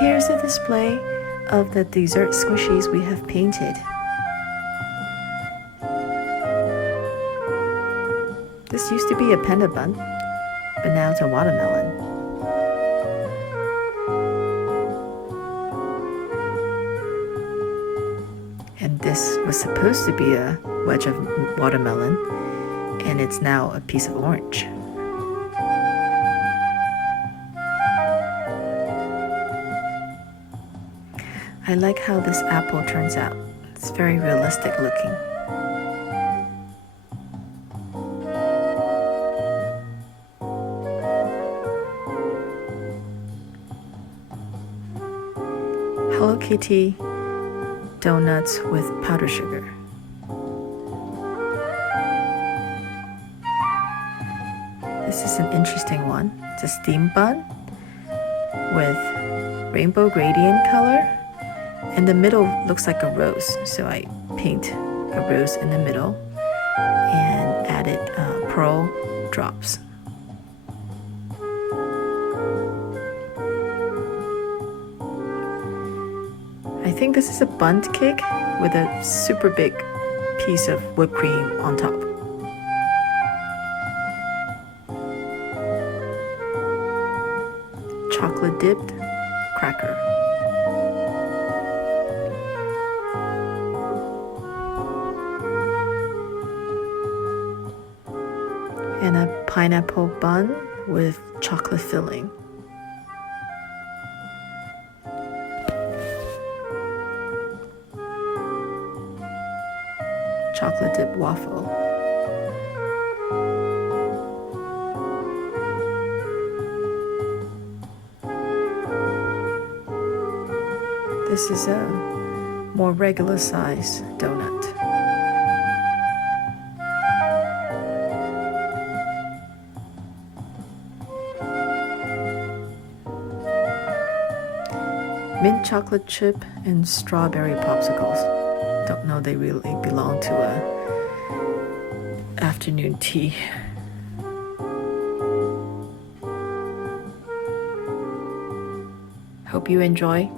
here's a display of the dessert squishies we have painted. This used to be a panda bun, but now it's a watermelon. And this was supposed to be a wedge of watermelon, and it's now a piece of orange. I like how this apple turns out. It's very realistic looking. Hello Kitty donuts with powdered sugar. This is an interesting one. It's a steam bun with rainbow gradient color, and the middle looks like a rose, so I paint a rose in the middle and added pearl drops. I think this is a bundt cake with a super big piece of whipped cream on top. Chocolate dipped cracker. And a pineapple bun with chocolate filling. Chocolate dip waffle. This is a more regular size donut. Mint chocolate chip and strawberry popsicles. Don't know they really belong to a afternoon tea. Hope you enjoy.